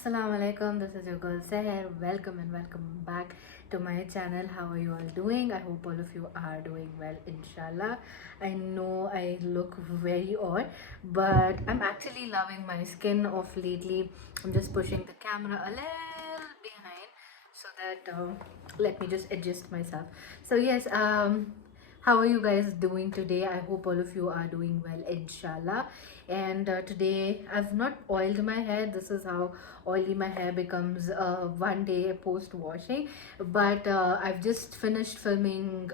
Assalamu alaikum, this is your girl Saher. Welcome and welcome back to my channel. How are you all doing? I hope all of you are doing well, inshallah. I know I look very odd, but I'm actually loving my skin of lately. I'm just pushing the camera a little behind so that let me just adjust myself. So yes, how are you guys doing today? I hope all of you are doing well, inshallah. And today I've not oiled my hair. This is how oily my hair becomes one day post washing. But I've just finished filming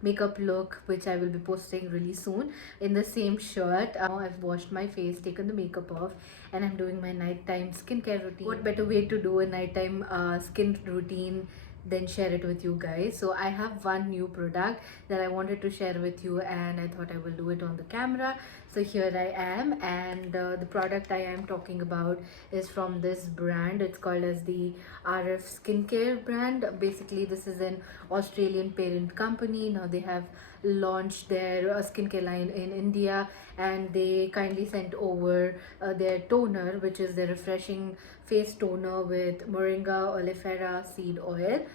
makeup look which I will be posting really soon in the same shirt. I've washed my face, taken the makeup off, and I'm doing my nighttime skincare routine. What better way to do a nighttime skin routine then share it with you guys. So I have one new product that I wanted to share with you, and I thought I will do it on the camera. So here I am, and the product I am talking about is from this brand. It's called as the RF skincare brand. Basically this is an Australian parent company. Now they have launched their skincare line in India, and they kindly sent over their toner, which is the refreshing face toner with moringa oleifera seed oil.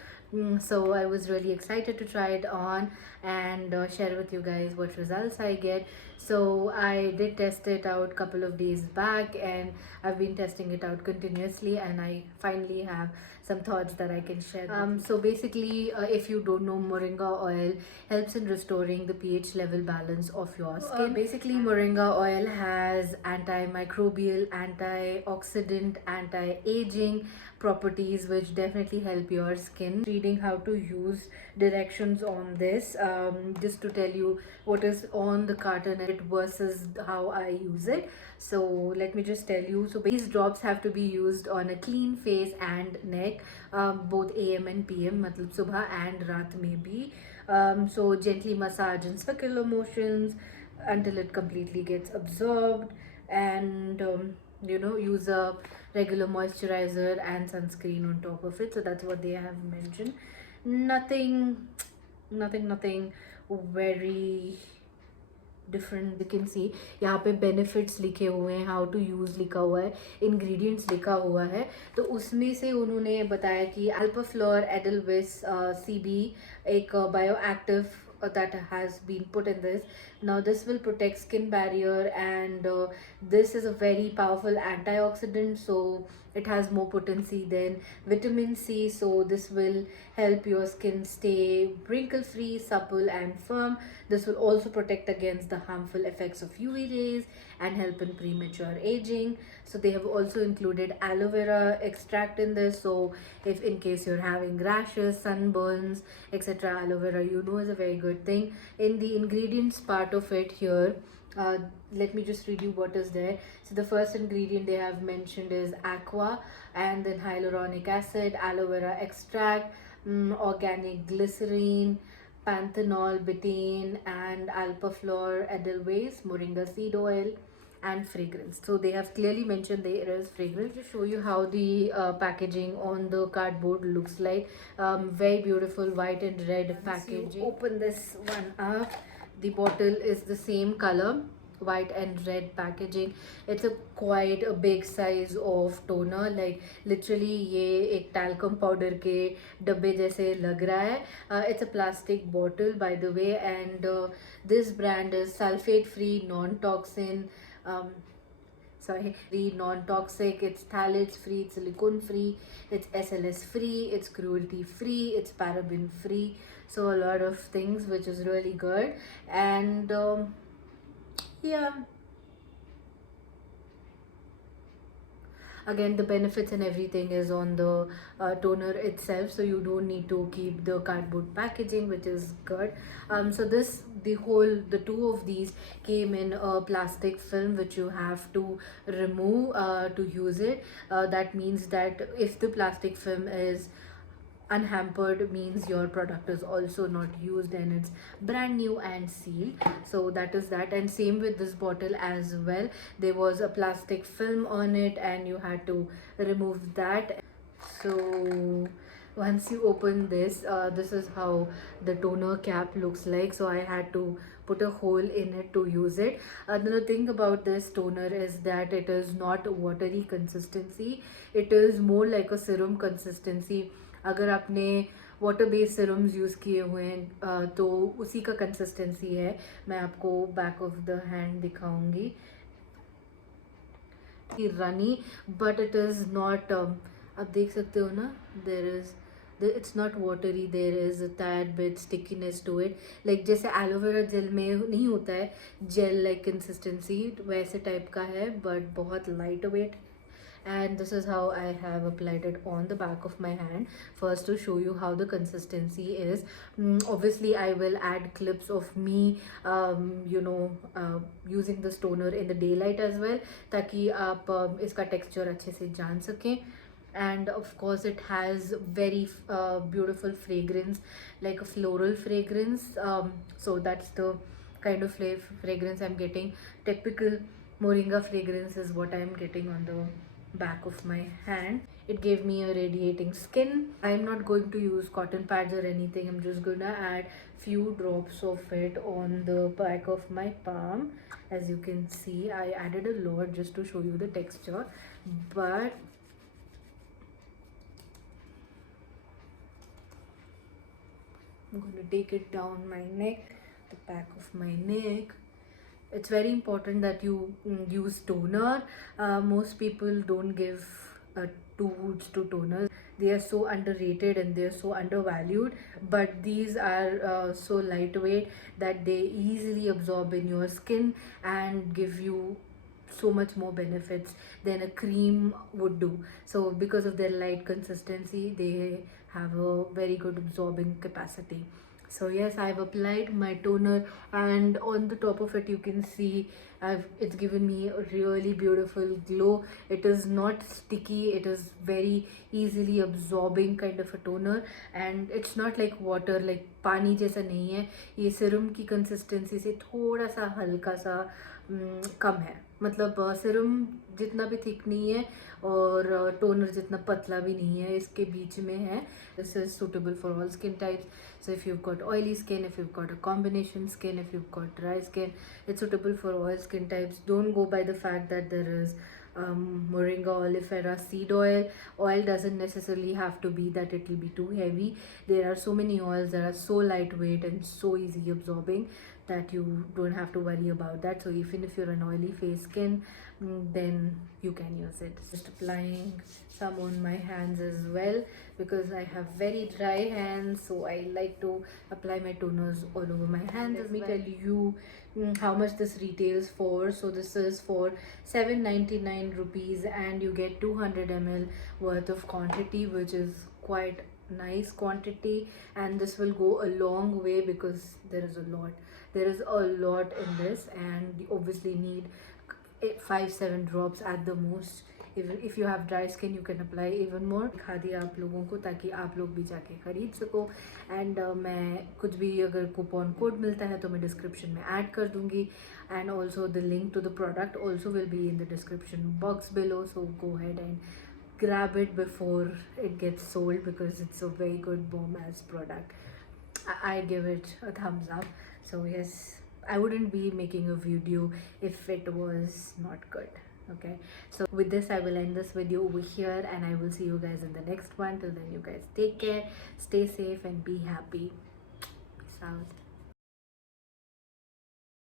So I was really excited to try it on and share with you guys what results I get. So I did test it out a couple of days back, and I've been testing it out continuously, and I finally have some thoughts that I can share. So basically, if you don't know, moringa oil helps in restoring the pH level balance of your skin. Basically, moringa oil has antimicrobial, antioxidant, anti-aging properties which definitely help your skin. Reading how to use directions on this, just to tell you what is on the carton versus how I use it. So let me just tell you. So these drops have to be used on a clean face and neck, both AM and PM, matlab subha and raat mein bhi. So gently massage in circular motions until it completely gets absorbed, and use a regular moisturizer and sunscreen on top of it. So that's what they have mentioned. Nothing very different. You can see यहाँ पे benefits लिखे हुए हैं, how to use लिखा हुआ है, ingredients लिखा हुआ है. तो उसमें से उन्होंने बताया कि अल्फा फ्लोर एडलविस CB एक bio active that has been put in this. Now this will protect skin barrier, and this is a very powerful antioxidant, so it has more potency than vitamin C. So this will help your skin stay wrinkle free, supple and firm. This will also protect against the harmful effects of UV rays and help in premature aging. So they have also included aloe vera extract in this. So if in case you're having rashes, sunburns, etc., aloe vera is a very good thing. In the ingredients part of it here, let me just read you what is there. So the first ingredient they have mentioned is aqua, and then hyaluronic acid, aloe vera extract, organic glycerin, panthenol, betaine, and alpha flor edelweiss, moringa seed oil, and fragrance. So they have clearly mentioned there is fragrance. To show you how the packaging on the cardboard looks like. Very beautiful white and red packaging. Open this one up. The bottle is the same color, white and red packaging. It's a quite a big size of toner, like literally ये एक talcum powder के डब्बे जैसे लग रहा है. It's a plastic bottle, by the way, and this brand is sulfate free, non-toxin, free, non-toxic, it's phthalates free, it's silicone free, it's SLS free, it's cruelty free, it's paraben free. So a lot of things which is really good. And yeah, again the benefits and everything is on the toner itself, so you don't need to keep the cardboard packaging, which is good. So the two of these came in a plastic film which you have to remove to use it. That means that if the plastic film is unhampered, means your product is also not used and it's brand new and sealed. So that is that. And same with this bottle as well, there was a plastic film on it and you had to remove that. So once you open this, this is how the toner cap looks like. So I had to put a hole in it to use it. Another thing about this toner is that it is not watery consistency, it is more like a serum consistency. अगर आपने water based serums use किए हुए हैं तो उसी का consistency है. मैं आपको बैक ऑफ द हैंड दिखाऊंगी. Runny but it is not, आप देख सकते हो ना, there is, it's not watery, there is a tad bit stickiness to it, like जैसे एलोवेरा जेल में नहीं होता है जेल लाइक कंसिस्टेंसी, वैसे टाइप का है बट बहुत light weight. And this is how I have applied it on the back of my hand. First, to show you how the consistency is, obviously I will add clips of me using this toner in the daylight as well, ताकि आप इसका texture अच्छे से जान सकें. And of course it has very beautiful fragrance, like a floral fragrance. So that's the kind of fragrance I'm getting. Typical moringa fragrance is what I'm getting on the back of my hand. It gave me a radiating skin. I'm not going to use cotton pads or anything. I'm just gonna add few drops of it on the back of my palm. As you can see, I added a lot just to show you the texture, but I'm going to take it down my neck, the back of my neck. It's very important that you use toner. Most people don't give two hoots to toners. They are so underrated and they are so undervalued, but these are so lightweight that they easily absorb in your skin and give you so much more benefits than a cream would do. So because of their light consistency, they have a very good absorbing capacity. So yes, I've applied my toner, and on the top of it you can see it's given me a really beautiful glow. It is not sticky, it is very easily absorbing kind of a toner, and it's not like water, like पानी जैसा नहीं है. ये serum की consistency से थोड़ा सा हल्का सा कम है. मतलब सीरम जितना भी थिक नहीं है और टोनर जितना पतला भी नहीं है, इसके बीच में है. This is suitable for all skin types. So if you've got oily skin, if you've got a combination skin, if you've got dry skin, it's suitable for all skin types. Don't go by the fact that there is moringa oleifera seed oil. Oil doesn't necessarily have to be that it will be too heavy. There are so many oils that are so lightweight and so easy absorbing that you don't have to worry about that. So even if you're an oily face skin, then you can use it. Just applying some on my hands as well, because I have very dry hands, so I like to apply my toners all over my hands. Let me tell you how much this retails for. So this is for 799 rupees, and you get 200 ml worth of quantity, which is quite nice quantity, and this will go a long way because there is a lot in this, and you obviously need 5-7 drops at the most. Even if you have dry skin, you can apply even more. दिखा दिया आप लोगों को ताकि आप लोग भी जाके खरीद सको. एंड मैं कुछ भी अगर कूपन कोड मिलता है तो मैं डिस्क्रिप्शन में ऐड कर दूंगी, and also the link to the product also will be in the description box below. So go ahead and grab it before it gets sold, because it's a very good bomb as product. I give it a thumbs up. So yes, I wouldn't be making a video if it was not good. Okay, so with this I will end this video over here, and I will see you guys in the next one. Till then, you guys take care, stay safe and be happy. Peace out.